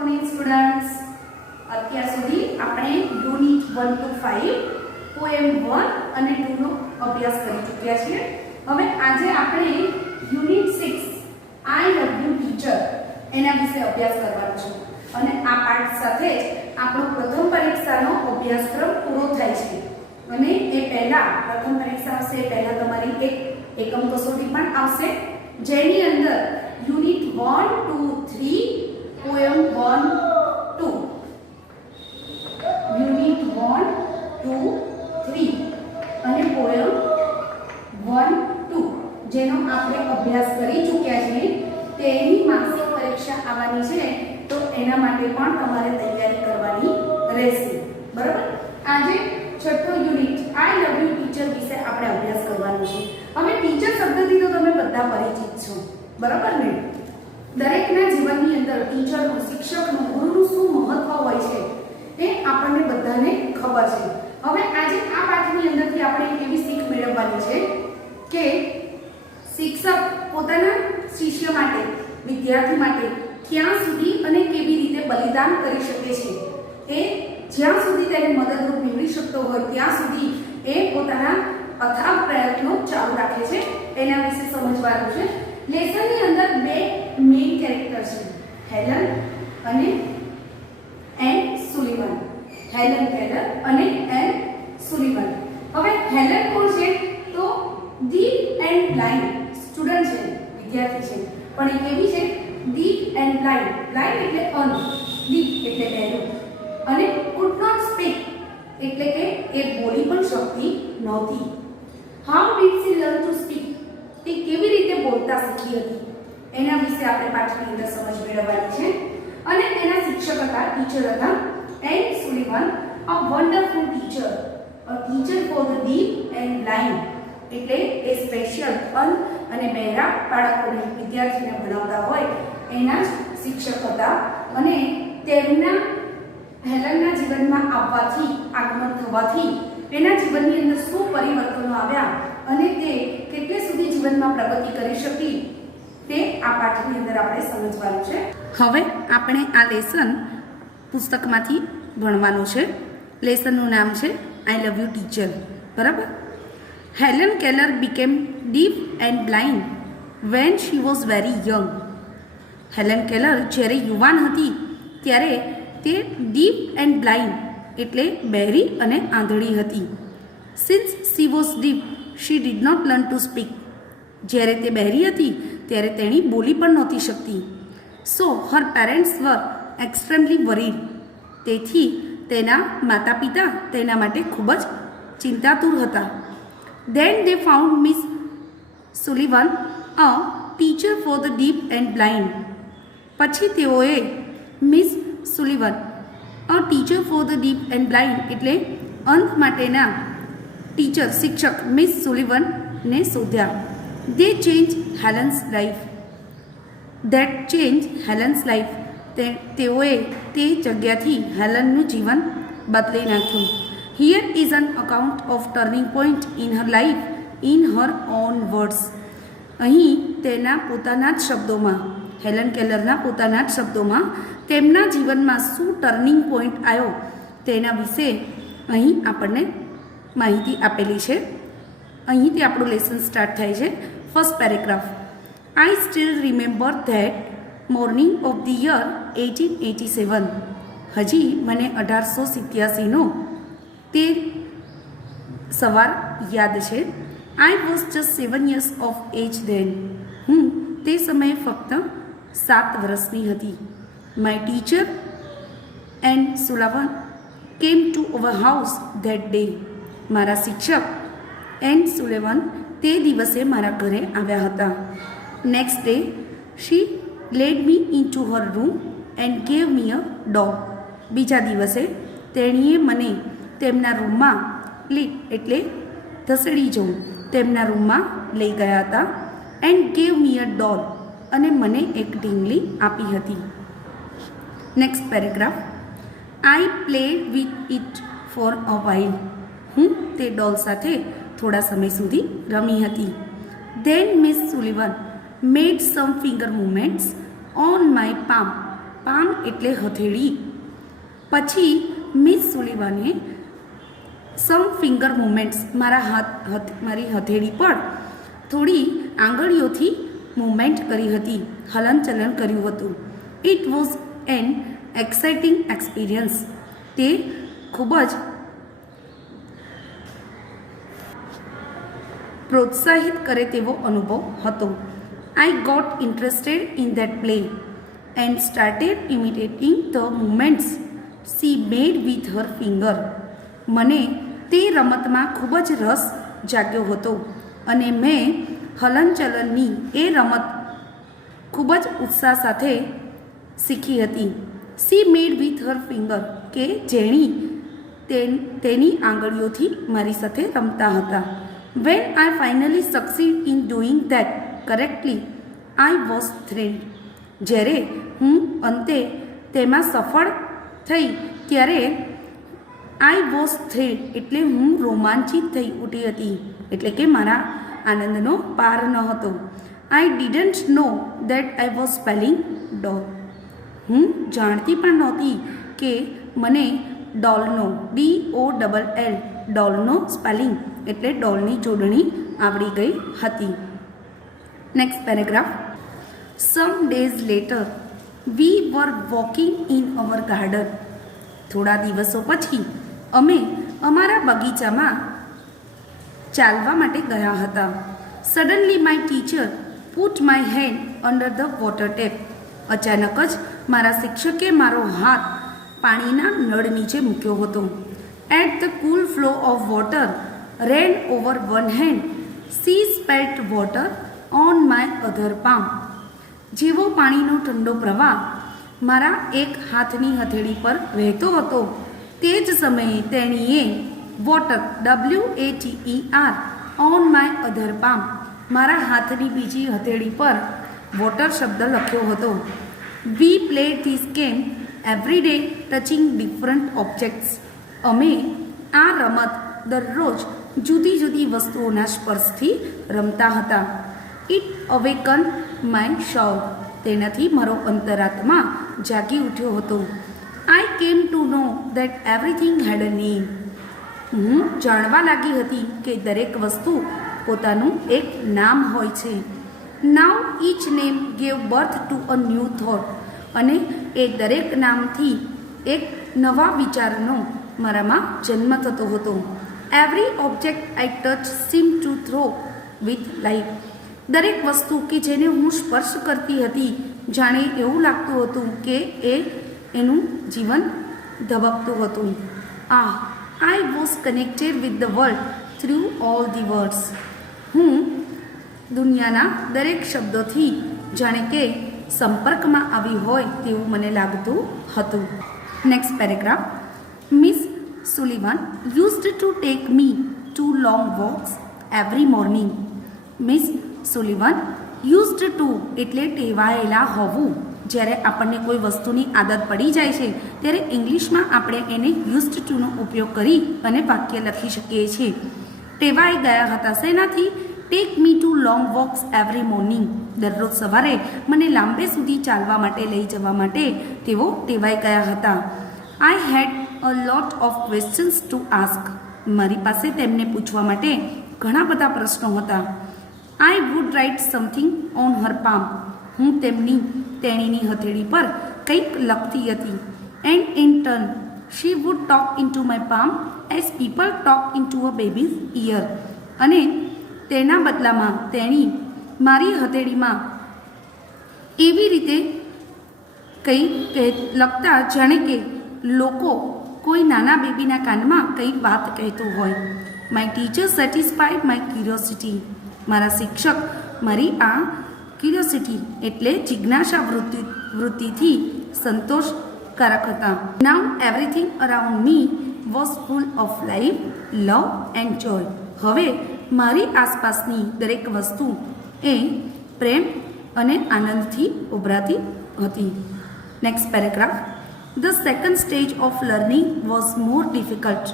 Morning students. અત્યાર સુધી આપણે યુનિટ 1 to 5 પોએમ 1 અને 2 નો અભ્યાસ કરી ચૂક્યા છીએ. હવે આજે આપણે unit 6 I love you teacher એના વિશે અભ્યાસ કરવાનો છે અને આ પાઠ સાથે જ આપણો પ્રથમ પરીક્ષાનો અભ્યાસક્રમ પૂરો થાય છે. અને એ પહેલા પ્રથમ પરીક્ષા આવશે પહેલા તમારી એક એકમ કસોટી પણ આવશે જેની અંદર યુનિટ 1 2 3 પોએમ 1 2 યુનિટ 1 2 3 અને પોએમ 1 2 જેનો આપણે અભ્યાસ કરી ચૂક્યા છીએ તેની માસિક પરીક્ષા આવવાની છે તો એના માટે પણ તમારે તૈયારી કરવાની રહેશે. બરાબર. આજે છઠ્ઠો unit I love you teacher વિશે આપણે અભ્યાસ કરવાનો છે. હવે ટીચર શબ્દથી તો તમે બધા પરિચિત છો. બરાબર ને? દરેકના જીવનની અંદર ટીચરનું, શિક્ષકનું, ગુરુનું શું મહત્વ હોય છે એ આપણને બધાને ખબર છે. હવે આજે આ પાઠની અંદરથી આપણે એવી શીખ મેળવવાની છે કે શિક્ષક પોતાના શિષ્ય માટે, વિદ્યાર્થી માટે ક્યાં સુધી અને કેવી રીતે બલિદાન કરી શકે છે. એ જ્યાં સુધી તેને મદદરૂપ નીવડી શકતો હોય ત્યાં સુધી એ પોતાના અથાગ પ્રયત્નો ચાલુ રાખે છે. એના વિશે સમજવાનું છે. લેસનની અંદર બે મેઇન કેરેક્ટર છે, હેલન અને એન સુલિવન. હેલન કેલર અને એન સુલિવન. હવે હેલન કોણ છે? તો ડીપ એન્ડ બ્લાઇન્ડ સ્ટુડન્ટ છે, વિદ્યાર્થી છે, પણ એ કેવી છે? Deep and blind. બ્લાઇન્ડ એટલે અન, ડીપ એટલે બહેરું, અને કુડ નોટ સ્પીક એટલે કે એ બોલી પણ શકતી નહોતી. How did she learn to speak? તે કેવી રીતે બોલતા શીખી હતી એના વિશે આપણે પાઠની અંદર સમજ મેળવવાની છે. અને એના શિક્ષક હતા, ટીચર હતા Anne Sullivan, a wonderful teacher, a teacher for the deaf and blind. એટલે એ સ્પેશિયલ અન અને બહેરા બાળકોને, વિદ્યાર્થીને ભણાવતા હોય એના જ શિક્ષક હતા. અને તેમના હેલનના જીવનમાં આવવાથી, આગમન થવાથી એના જીવનની અંદર શું પરિવર્તનો આવ્યા અને તે કેટલે સુધી જીવનમાં પ્રગતિ કરી શકી તે આ પાઠની અંદર આપણે સમજવાનું છે. હવે આપણે આ લેસન પુસ્તકમાંથી ભણવાનું છે. લેસનનું નામ છે આઈ લવ યુ ટીચર. બરાબર. Helen Keller became deaf and blind when she was very young. Helen Keller જ્યારે યુવાન હતી ત્યારે તે ડીપ એન્ડ બ્લાઇન્ડ એટલે બહેરી અને આંધળી હતી. Since she was deaf she did not learn to speak. જ્યારે તે બહેરી હતી ત્યારે તેણી બોલી પણ નહોતી શકતી. સો હર પેરેન્ટ્સ વર એક્સ્ટ્રીમલી વરીડ. તેથી તેના માતા પિતા તેના માટે ખૂબ જ ચિંતાતુર હતા. Then they found Miss Sullivan a teacher for the deaf and blind. પછી તેઓએ Miss Sullivan a teacher for the deaf and blind એટલે અંધ માટેના ટીચર, શિક્ષક મિસ સુલિવનને શોધ્યા. They change Helen's life. That change Helen's life. તેઓએ તે જગ્યાથી હેલનનું જીવન બદલી નાખ્યું. Here is an account of turning point in her life in her own words. અહીં તેના પોતાના જ શબ્દોમાં, હેલન કેલરના પોતાના જ શબ્દોમાં તેમના જીવનમાં શું ટર્નિંગ પોઈન્ટ આવ્યો તેના વિશે અહીં આપણને માહિતી આપેલી છે. અહીંથી આપણું લેસન સ્ટાર્ટ થાય છે. First paragraph. I still remember that morning of the year 1887. હજી મને 1887નો તે સવાર યાદ છે. I was just 7 years of age then. હું તે સમયે ફક્ત 7 વર્ષની હતી. My teacher and સુલિવન came to our house that day. મારા શિક્ષક એન્ડ સુલિવન તે દિવસે મારા ઘરે આવ્યા હતા. Next day she led me into her room and gave me a doll. બીજા દિવસે તેણીએ મને તેમના રૂમમાં એટલે ધસેડી જવું તેમના રૂમમાં લઈ ગયા હતા. એન્ડ ગેવ મી અ ડોલ અને મને એક ઢીંગલી આપી હતી. Next paragraph. I played with it for a while. હું તે ડોલ સાથે થોડા સમય સુધી રમી હતી. Then Miss Sullivan made some finger movements on my palm palm એટલે હથેળી. પછી મિસ સુલીવાને સમ ફિંગર મુવમેન્ટ્સ મારી હથેળી પર થોડી આંગળીઓથી મૂવમેન્ટ કરી હતી, હલનચલન કર્યું હતું. It was an exciting experience. તે ખૂબ જ પ્રોત્સાહિત કરે તેવો અનુભવ હતો. I got interested in that play and started imitating the movements she made with her finger. મને તે રમતમાં ખૂબ જ રસ જાગ્યો હતો અને મેં હલનચલનની એ રમત ખૂબ જ ઉત્સાહ સાથે શીખી હતી. C made with her finger કે જેણી તેની આંગળીઓથી મારી સાથે રમતા હતા. When I finally succeed in doing that correctly I was thrilled. જ્યારે હું અંતે તેમાં સફળ થઈ ત્યારે આઈ વોઝ થ્રિલ્ડ એટલે હું રોમાંચિત થઈ ઉઠી હતી, એટલે કે મારા આનંદનો પાર ન હતો. I didn't know that I was spelling doll. હું જાણતી પણ નહોતી કે મને ડોલનો DOLL ડોલનો સ્પેલિંગ એટલે ડોલની જોડણી આવડી ગઈ હતી. Next paragraph. Some days later we were walking in our garden. થોડા દિવસો પછી અમે અમારા બગીચામાં ચાલવા માટે ગયા હતા. Suddenly my teacher put my hand under the water tap. અચાનક જ મારા શિક્ષકે મારો હાથ પાણીના નળ નીચે મૂક્યો હતો. At the cool flow of water ran over one hand she spelt water on my other palm. જેવો પાણીનો ઠંડો પ્રવાહ મારા એક હાથની હથેળી પર વહેતો હતો તે જ સમયે તેણીએ water WATER on my other palm મારા હાથની બીજી હથેળી પર વોટર શબ્દ લખ્યો હતો. We played this game every day touching different objects. અમે આ રમત દરરોજ જુદી જુદી વસ્તુઓના સ્પર્શથી રમતા હતા. It awaken my soul. તેનાથી મારો અંતરાત્મા જાગી ઉઠ્યો હતો. I came to know that everything had a name. હું જાણવા લાગી હતી કે દરેક વસ્તુ પોતાનું એક નામ હોય છે. Now each name gave birth to a new thought. અને એ દરેક નામથી એક નવા વિચારનો મારામાં જન્મ થતો હતો. Every object I touch sim two throw with life. દરેક વસ્તુ કે જેને હું સ્પર્શ કરતી હતી જાણે એવું લાગતું હતું કે એનું જીવન ધબકતું હતું. I was connected with the world through all the words. હું દુનિયાના દરેક શબ્દોથી જાણે કે સંપર્કમાં આવી હોય તેવું મને લાગતું હતું. Next paragraph. Miss Sullivan used to take me to long walks every morning. Miss Sullivan used to એટલે ટેવાયેલા હોવું. જ્યારે આપણને કોઈ વસ્તુની આદત પડી જાય છે ત્યારે ઇંગ્લિશમાં આપણે એને યુઝડ ટુનો ઉપયોગ કરી અને વાક્ય લખી શકીએ છીએ. ટેવાઈ ગયા હતા શેનાથી? Tech me to long walks every morning. દરરોજ સવારે મને લાંબે સુધી ચાલવા માટે લઈ જવા માટે તેઓ ટેવાઈ ગયા હતા. I had a lot of questions to ask. મારી પાસે તેમને પૂછવા માટે ઘણા બધા પ્રશ્નો હતા. I would write something on her palm. હું તેણીની હથેળી પર કંઈક લખતી હતી. And in turn she would talk into my palm as people talk into a baby's ear. અને તેના બદલામાં તેણી મારી હથેળીમાં એવી રીતે કંઈ લખતા જાણે કે લોકો કોઈ નાના બેબીના કાનમાં કંઈ વાત કહેતું હોય. My teacher satisfied my curiosity. મારા શિક્ષક મારી આ ક્યુરિયોસિટી એટલે જિજ્ઞાસા વૃત્તિથી સંતોષકારક હતા. Now everything around me was full of life, love and joy. હવે મારી આસપાસની દરેક વસ્તુ એ પ્રેમ અને આનંદથી ઉભરાતી હતી. Next paragraph. The second stage of learning was more difficult.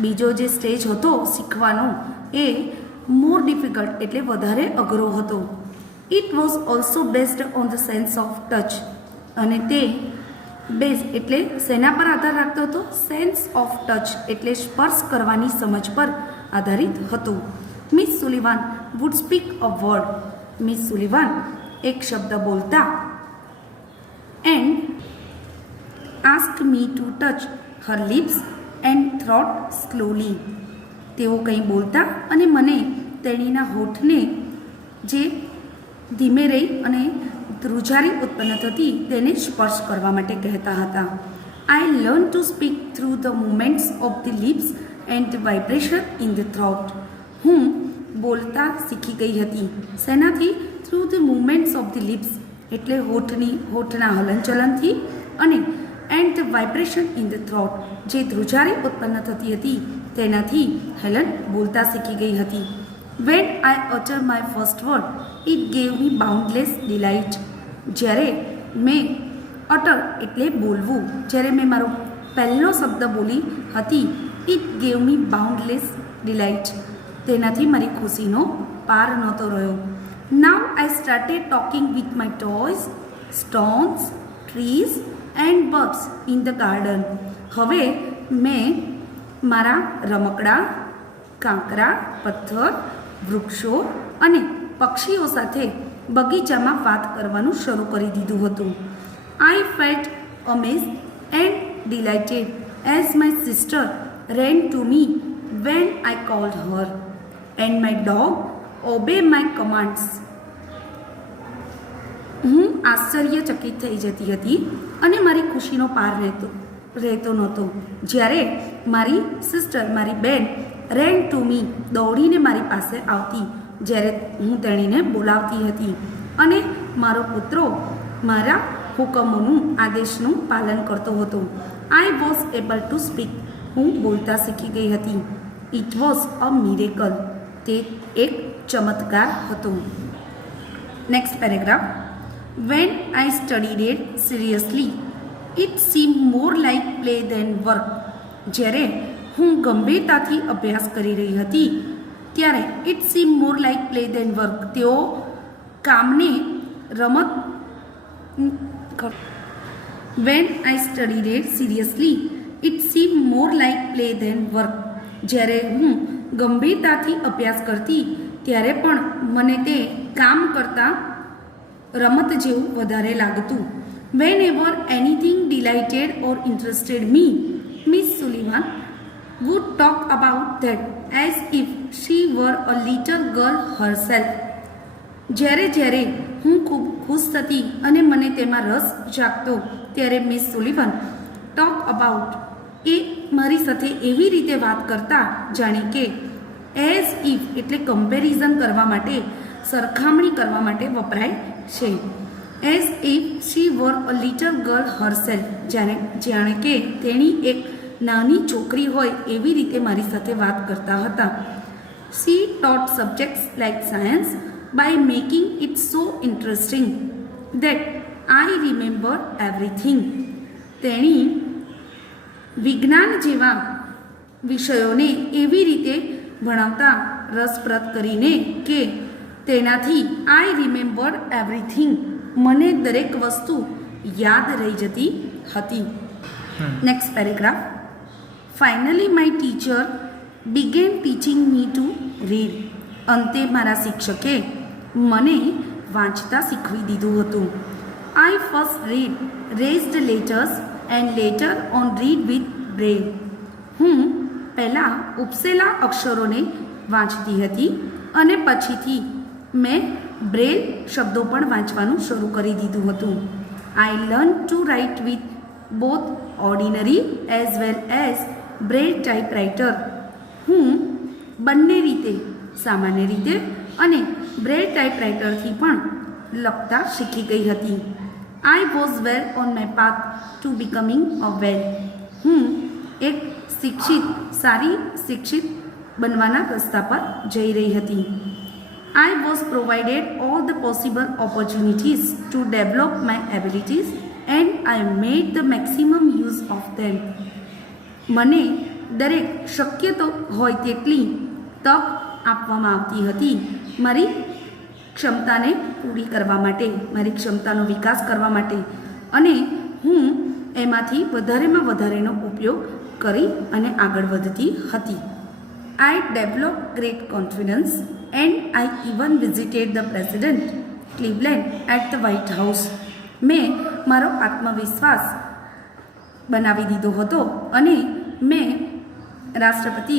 બીજો જે સ્ટેજ હતો શીખવાનો એ મોર ડિફિકલ્ટ એટલે વધારે અઘરો હતો. It was also based on the sense of touch. અને તે બેઝ એટલે શેના પર આધાર રાખતો હતો? સેન્સ ઓફ ટચ એટલે સ્પર્શ કરવાની સમજ પર આધારિત હતું. Miss Sullivan would speak a word. Miss Sullivan એક શબ્દ બોલતા and ask me to touch her lips and throat slowly. તેઓ કંઈ બોલતા અને મને તેણીના હોઠને જે ધીમે રહી અને ધ્રુજારી ઉત્પન્ન થતી તેને સ્પર્શ કરવા માટે કહેતા હતા. I learn to speak through the movements of the lips and vibration in the throat. હું બોલતા શીખી ગઈ હતી. શેનાથી? Through the movements of the lips એટલે હોઠના હલનચલનથી અને and the vibration in the throat જે ધ્રુજારી ઉત્પન્ન થતી હતી તેનાથી હેલન બોલતા શીખી ગઈ હતી. When I uttered my first word, it gave me boundless delight. જ્યારે મેં utter એટલે બોલવું, જ્યારે મેં મારો પહેલો શબ્દ બોલી હતી, it gave me boundless delight. તેનાથી મારી ખુશીનો પાર નહોતો રહ્યો. Now I started talking with my toys, stones, trees and birds in the garden. હવે મેં મારા રમકડા, કાંકરા, પથ્થર, વૃક્ષો અને પક્ષીઓ સાથે બગીચામાં વાત કરવાનું શરૂ કરી દીધું હતું. I felt amazed and delighted as my sister ran to me when I called her and my dog obey my commands. હું આશ્ચર્યચકિત થઈ જતી હતી અને મારી ખુશીનો પાર રહેતો નહોતો જ્યારે મારી સિસ્ટર, મારી બેન રેન ટુ મી દોડીને મારી પાસે આવતી જ્યારે હું તેણીને બોલાવતી હતી અને મારો પુત્રો મારા હુકમોનું, આદેશનું પાલન કરતો હતો. I was able to speak. હું બોલતા શીખી ગઈ હતી. It was a miracle. તે એક ચમત્કાર હતો. Next paragraph. When I studied it seriously it seem more like play than work. જ્યારે હું ગંભીરતાથી અભ્યાસ કરી રહી હતી ત્યારે it seem more like play than work. તેઓ કામને રમત. When I studied it seriously it seem more like play than work. જ્યારે હું ગંભીરતાથી અભ્યાસ કરતી ત્યારે પણ મને તે કામ કરતાં રમત જેવું વધારે લાગતું. Whenever anything delighted or interested me, Miss Sullivan would talk about that as if she were a little girl herself. જ્યારે હું ખૂબ ખુશ થતી અને મને તેમાં રસ જાગતો ત્યારે મિસ સુલિવન ટોક અબાઉટ એ મારી સાથે એવી રીતે વાત કરતા જાણે કે એઝ ઇફ એટલે કમ્પેરિઝન કરવા માટે, સરખામણી કરવા માટે વપરાય છે. As if she were a little girl herself, જાણે કે તેણી એક નાની છોકરી હોય એવી રીતે મારી સાથે વાત કરતા હતા. She taught subjects like science by making it so interesting that I remember everything. તેણી વિજ્ઞાન જેવા વિષયોને એવી રીતે ભણાવતા રસપ્રદ કરીને કે તેનાથી આઈ રિમેમ્બર એવરીથિંગ, મને દરેક વસ્તુ યાદ રહી જતી હતી. Next paragraph. Finally my teacher began teaching me to read. અંતે મારા શિક્ષકે મને વાંચતા શીખવી દીધું હતું. I first read raised letters and later on read with Braille. હું પહેલાં ઉપસેલા અક્ષરોને વાંચતી હતી અને પછીથી મેં બ્રેલ શબ્દો પણ વાંચવાનું શરૂ કરી દીધું હતું. I learn to write with both ordinary as well as Braille typewriter. હું બંને રીતે, સામાન્ય રીતે અને બ્રેલ ટાઈપરાઇટરથી પણ લખતા શીખી ગઈ હતી. I was well on my path to becoming a well. હું એક સારી શિક્ષિત બનવાના રસ્તા પર જઈ રહી હતી. I was provided all the possible opportunities to develop my abilities and I made the maximum use of them. મને દરેક શક્ય તો હોય તેટલી તક આપવામાં આવતી હતી મારી ક્ષમતાને પૂરી કરવા માટે, મારી ક્ષમતાનો વિકાસ કરવા માટે અને હું એમાંથી વધારેમાં વધારેનો ઉપયોગ કરી અને આગળ વધતી હતી. I developed great confidence and I even visited the President Cleveland at the White House. મેં મારો આત્મવિશ્વાસ બનાવી દીધો હતો અને મેં રાષ્ટ્રપતિ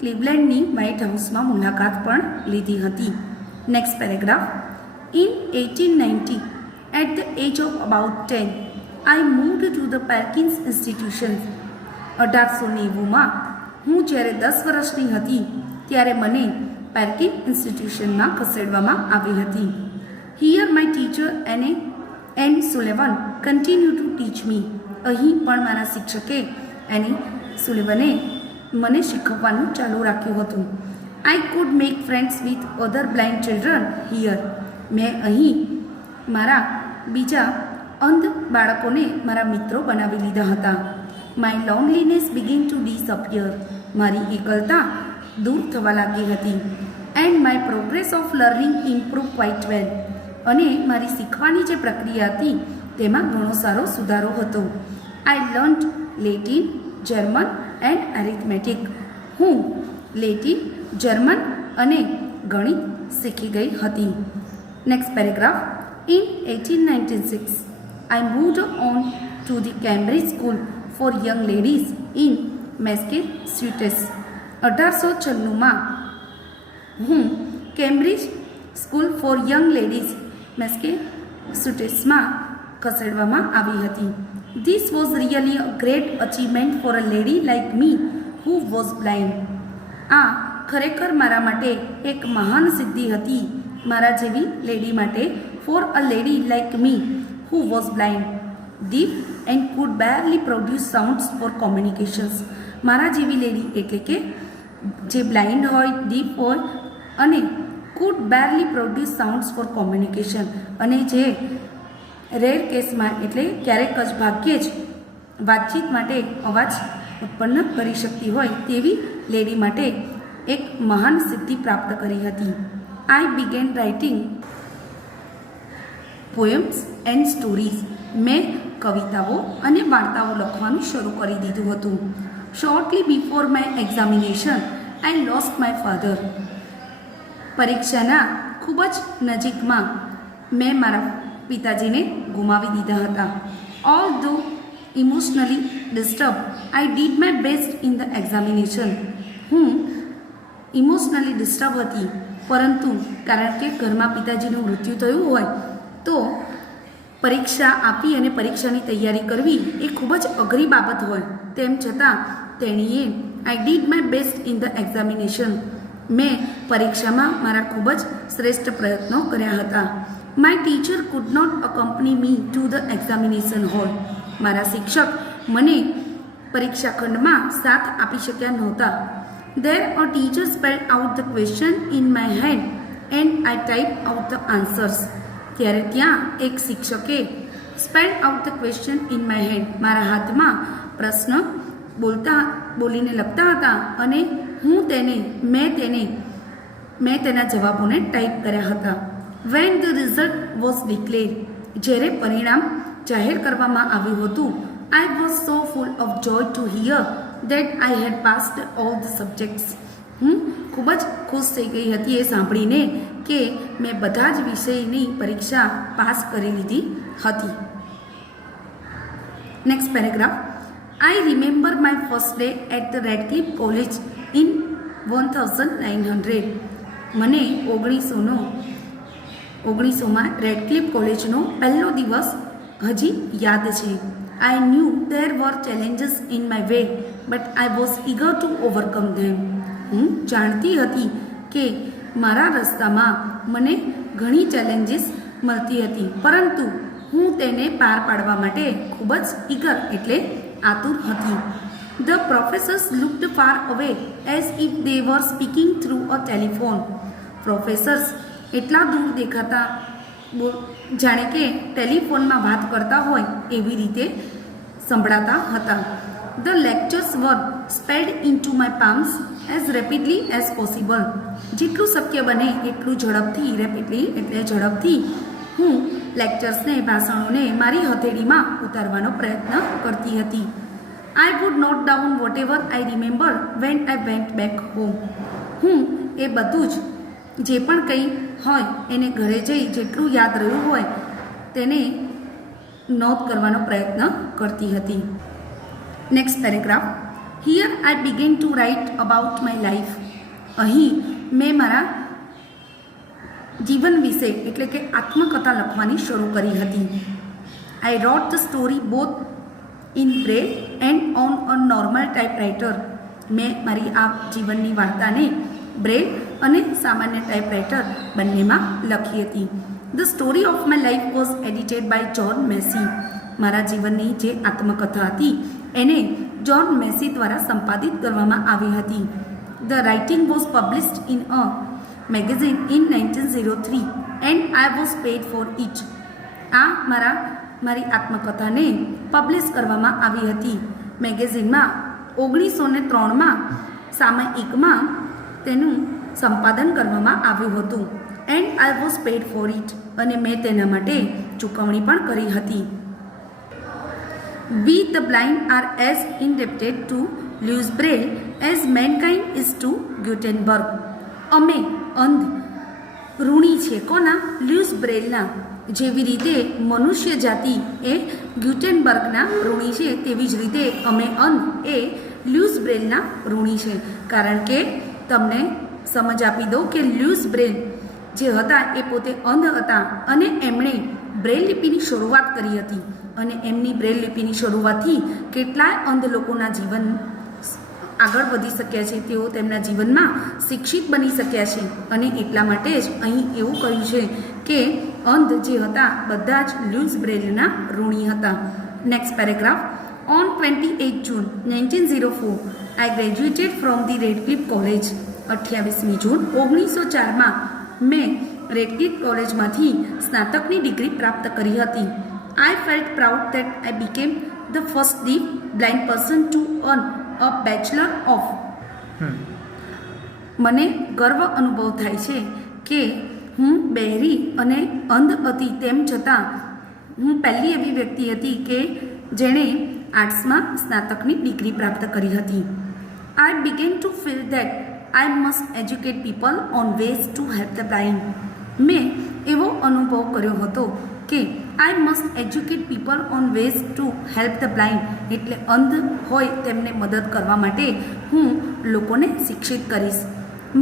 ક્લિવલેન્ડની વ્હાઇટ હાઉસમાં મુલાકાત પણ લીધી હતી. Next paragraph. In 1890, at the age of about 10, I moved to the Perkins Institution. 1890માં હું જ્યારે 10 વર્ષની હતી ત્યારે મને પેર્કિન ઇન્સ્ટિટ્યુશનમાં ખસેડવામાં આવી હતી. Here my teacher N. Sullivan continued to teach me. અહીં પણ મારા શિક્ષકે એની સુલેવને મને શીખવવાનું ચાલુ રાખ્યું હતું. I could make friends with other blind children here. મેં અહીં મારા બીજા અંધ બાળકોને મારા મિત્રો બનાવી લીધા હતા. My loneliness began to disappear. મારી એકલતા દૂર થવા લાગી હતી. And my progress of learning improved quite well. અને મારી શીખવાની જે પ્રક્રિયા હતી તેમાં ઘણો સારો સુધારો હતો. I learned Latin, German and arithmetic. હું લેટિન, જર્મન અને ગણિત શીખી ગઈ હતી. Next paragraph. In 1896, I moved on to the Cambridge School for Young Ladies in Massachusetts. 1896માં હું Cambridge School for Young Ladies મેસેચ્યુસેટ્સમાં ખસેડવામાં આવી હતી. This was really a great achievement for a lady like me who was blind. આ ખરેખર મારા માટે એક મહાન સિદ્ધિ હતી મારા જેવી લેડી માટે. For a lady like me who was blind, deaf and could barely produce sounds for communications. મારા જેવી લેડી એટલે કે જે બ્લાઇન્ડ હોય, ડીફ હોય અને could barely produce sounds for communication અને જે રેર કેસમાં એટલે ક્યારેક જ ભાગ્યે જ વાતચીત માટે અવાજ ઉત્પન્ન કરી શકતી હોય તેવી લેડી માટે એક મહાન સિદ્ધિ પ્રાપ્ત કરી હતી. I began writing poems and stories. મેં કવિતાઓ અને વાર્તાઓ લખવાનું શરૂ કરી દીધું હતું. Shortly before my examination, I lost my father. પરીક્ષાના ખૂબ જ નજીકમાં મેં મારા પિતાજીને ગુમાવી દીધા હતા. Although emotionally disturbed, I did my best in the examination. હું ઇમોશનલી ડિસ્ટર્બ હતી પરંતુ કારણ કે ઘરમાં પિતાજીનું મૃત્યુ થયું હોય તો પરીક્ષા આપી અને પરીક્ષાની તૈયારી કરવી એ ખૂબ જ અઘરી બાબત હોય તેમ છતાં તેણીએ I did my best in the examination. મેં પરીક્ષામાં મારા ખૂબ જ શ્રેષ્ઠ પ્રયત્નો કર્યા હતા. My teacher could not accompany me to the examination hall. મારા શિક્ષક મને પરીક્ષા ખંડમાં સાથ આપી શક્યા નહોતા. There a teacher spelled out the question in my hand and I typed out the answers. ત્યારે ત્યાં એક શિક્ષકે spelled out the question in my hand મારા હાથમાં પ્રશ્ન બોલીને લખતા હતા અને મેં તેના જવાબોને ટાઈપ કર્યા હતા. When the result was declared, જ્યારે પરિણામ જાહેર કરવામાં આવ્યું હતું, I was so full of joy to hear that I had passed all the subjects. હું ખૂબ જ ખુશ થઈ ગઈ હતી એ સાંભળીને કે મેં બધા જ વિષયની પરીક્ષા પાસ કરી લીધી હતી. Next paragraph. I remember my first day at the Radcliffe College in 1900. મને 1900માં રેડક્લિફ કોલેજનો પહેલો દિવસ હજી યાદ છે. I knew there were challenges in my way, but I was eager to overcome them. હું જાણતી હતી કે મારા રસ્તામાં મને ઘણી ચેલેન્જીસ મળતી હતી પરંતુ હું તેને પાર પાડવા માટે ખૂબ જ ઈગર એટલે આતુર હતી. The professors looked far away as if they were speaking through a telephone. Professors એટલા દૂર દેખાતા જાણે કે ટેલિફોનમાં વાત કરતા હોય એવી રીતે સંભળાતા હતા. The lectures were spelled into my palms as rapidly as possible. જેટલું શક્ય બને એટલું ઝડપથી, રેપિડલી એટલે ઝડપથી હું લેક્ચર્સને ભાષણોને મારી હથેળીમાં ઉતારવાનો પ્રયત્ન કરતી હતી. I would note down whatever I remember when I went back home. હું એ બધું જ જે પણ કંઈ હોય એને ઘરે જઈ જેટલું યાદ રહ્યું હોય તેને નોંધ કરવાનો પ્રયત્ન કરતી હતી. Next paragraph. Here I began to write about my life. અહીં મેં મારા જીવન વિશે એટલે કે આત્મકથા લખવાની શરૂ કરી હતી. I wrote the story both in Braille and on a normal typewriter. મેં મારી આ જીવનની વાર્તાને બ્રેલ અને સામાન્ય ટાઈપરાઇટર બંનેમાં લખી હતી. The story of my life was edited by John Macy. મારા જીવનની જે આત્મકથા હતી એને જ્હોન મેસી દ્વારા સંપાદિત કરવામાં આવી હતી. The writing was published in a magazine in 1903 and I was paid for it. આ મારી આત્મકથાને પબ્લિશ કરવામાં આવી હતી મેગેઝિનમાં 1903માં સામયિકમાં તેનું સંપાદન કરવામાં આવ્યું હતું. And I was paid for it અને મેં તેના માટે ચૂકવણી પણ કરી હતી. We the blind are as indebted to Louis Braille as mankind is to Gutenberg. અમે અંધ ઋણી છે કોના? લ્યુઇસ બ્રેલના. જેવી રીતે મનુષ્ય જાતિ એ ગ્યુટેનબર્ગના ઋણી છે તેવી જ રીતે અમે અંધ એ લ્યુઇસ બ્રેલના ઋણી છે. કારણ કે તમને સમજ આપી દો કે લ્યુઇસ બ્રેલ જે હતા એ પોતે અંધ હતા અને એમણે બ્રેલ લિપિની શરૂઆત કરી હતી અને એમની બ્રેલ લિપિની શરૂઆતથી કેટલાય અંધ લોકોના જીવન આગળ વધી શક્યા છે. તેઓ તેમના જીવનમાં શિક્ષિત બની શક્યા છે અને એટલા માટે જ અહીં એવું કહ્યું છે કે અંધ જે હતા બધા જ લ્યુઇસ બ્રેલના ઋણી હતા. Next paragraph. On 28 June 1904 I graduated from the Radcliffe College. 28મી જૂન 1904માં મેં રેડક્લિફ કોલેજમાંથી સ્નાતકની ડિગ્રી પ્રાપ્ત કરી હતી. I felt proud that I became the first deaf blind person to earn a bachelor of. મને ગર્વ અનુભવ થાય છે કે હું બહેરી અને અંધ હતી તેમ છતાં હું પહેલી એવી વ્યક્તિ હતી કે જેણે આર્ટ્સમાં સ્નાતકની ડિગ્રી પ્રાપ્ત કરી હતી. I began to feel that I must educate people on ways to help the blind. મેં એવો અનુભવ કર્યો હતો કે I must educate people on ways to help the blind એટલે અંધ હોય તેમને મદદ કરવા માટે હું લોકોને શિક્ષિત કરીશ.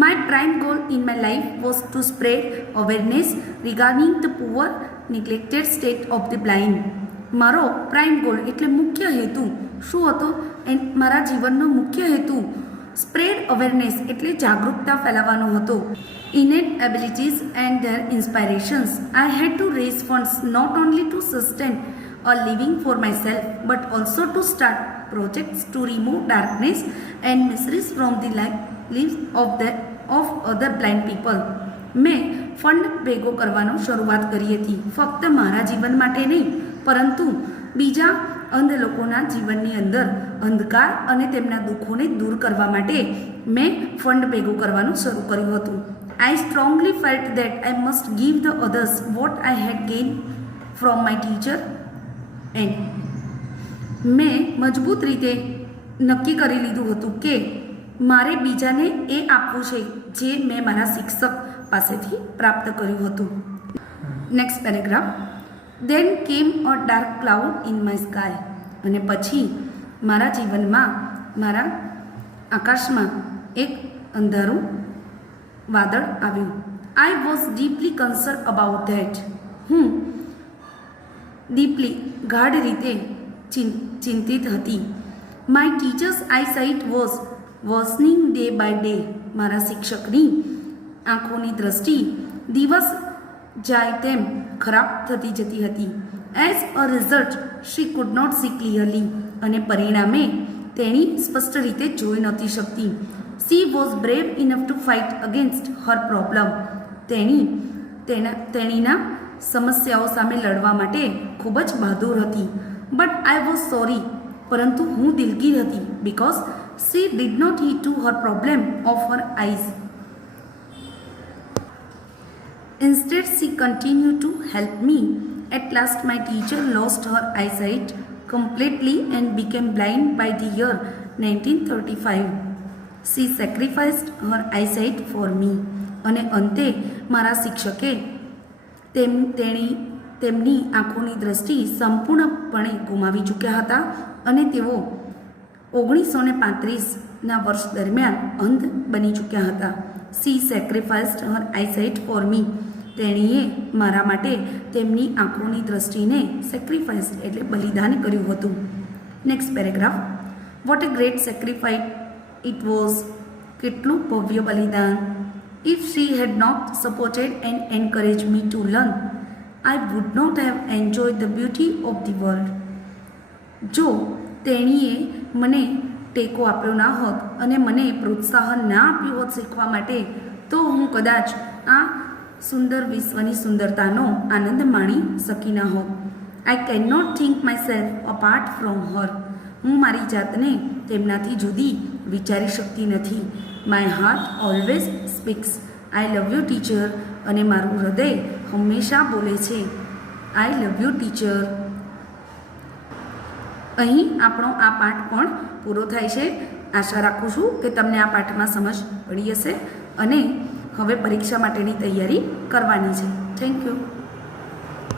My prime goal in my life was to spread awareness regarding the poor neglected state of the blind. મારો પ્રાઇમ ગોલ એટલે મુખ્ય હેતુ શું હતો? મારા જીવનનો મુખ્ય હેતુ સ્પ્રેડ અવેરનેસ એટલે જાગૃતતા ફેલાવવાનો હતો. innate abilities and their inspirations. I had to raise funds not only to sustain a living for myself but also to start projects to remove darkness and miseries from the lives of other blind people. મેં fund ભેગો કરવાનો શરૂઆત કરી હતી ફક્ત મારા જીવન માટે નહીં પરંતુ બીજા અંધ લોકોના જીવનની અંદર અંધકાર અને તેમના દુઃખોને દૂર કરવા માટે મેં ફંડ ભેગું કરવાનું શરૂ કર્યું હતું. I strongly felt that I must give the others what I had gained from my teacher and મેં મજબૂત રીતે નક્કી કરી લીધું હતું કે મારે બીજાને એ આપવું છે જે મેં મારા શિક્ષક પાસેથી પ્રાપ્ત કર્યું હતું. Next paragraph. Then came a dark cloud in my sky. અને પછી મારા જીવનમાં મારા આકાશમાં એક અંધારું વાદળ આવ્યું. I was deeply concern about that. હું ડીપલી ગાઢ રીતે ચિંતિત હતી. My teacher's eyesight was worsening day by day. મારા શિક્ષકની આંખોની દ્રષ્ટિ દિવસ જાય તેમ ખરાબ થતી જતી હતી. As a result she could not see clearly. અને પરિણામે તેણી સ્પષ્ટ રીતે જોઈ નહોતી શકતી. She was brave enough to fight against her problem. તેણીના સમસ્યાઓ સામે લડવા માટે ખૂબ જ બહાદુર હતી. But I was sorry. પરંતુ હું દિલગીર હતી because she did not heed to her problem of her eyes. Instead she continued to help me At last, my teacher lost her eyesight completely and became blind by the year 1935. She sacrificed her eyesight for me. અને અંતે મારા શિક્ષકે તેમની આંખોની દ્રષ્ટિ સંપૂર્ણપણે ગુમાવી ચૂક્યા હતા અને તેઓ 1935ના વર્ષ દરમિયાન અંધ બની ચૂક્યા હતા. She sacrificed her eyesight for me. તેણીએ મારા માટે તેમની આંખોની દ્રષ્ટિને સેક્રિફાઈસ એટલે બલિદાન કર્યું હતું. Next paragraph. What a great sacrifice it was. કેટલું ભવ્ય બલિદાન. If she had not supported and encourage me to learn, I would not have enjoy the beauty of the world. જો તેણીએ મને ટેકો આપ્યો ના હોત અને મને પ્રોત્સાહન ના આપ્યું હોત શીખવા માટે, તો હું કદાચ આ સુંદર વિશ્વની સુંદરતાનો આનંદ માણી શકી ના હોત. I can not think myself apart from her. હું મારી જાતને તેમનાથી જુદી વિચારી શકતી નથી. My heart always speaks I love you teacher. અને મારું હૃદય હંમેશા બોલે છે આઈ લવ યુ ટીચર. અહીં આપણો આ પાઠ પણ પૂરો થાય છે. આશા રાખું છું કે તમને આ પાઠમાં સમજ પડી હશે અને હવે પરીક્ષા માટેની તૈયારી કરવાની છે. Thank you.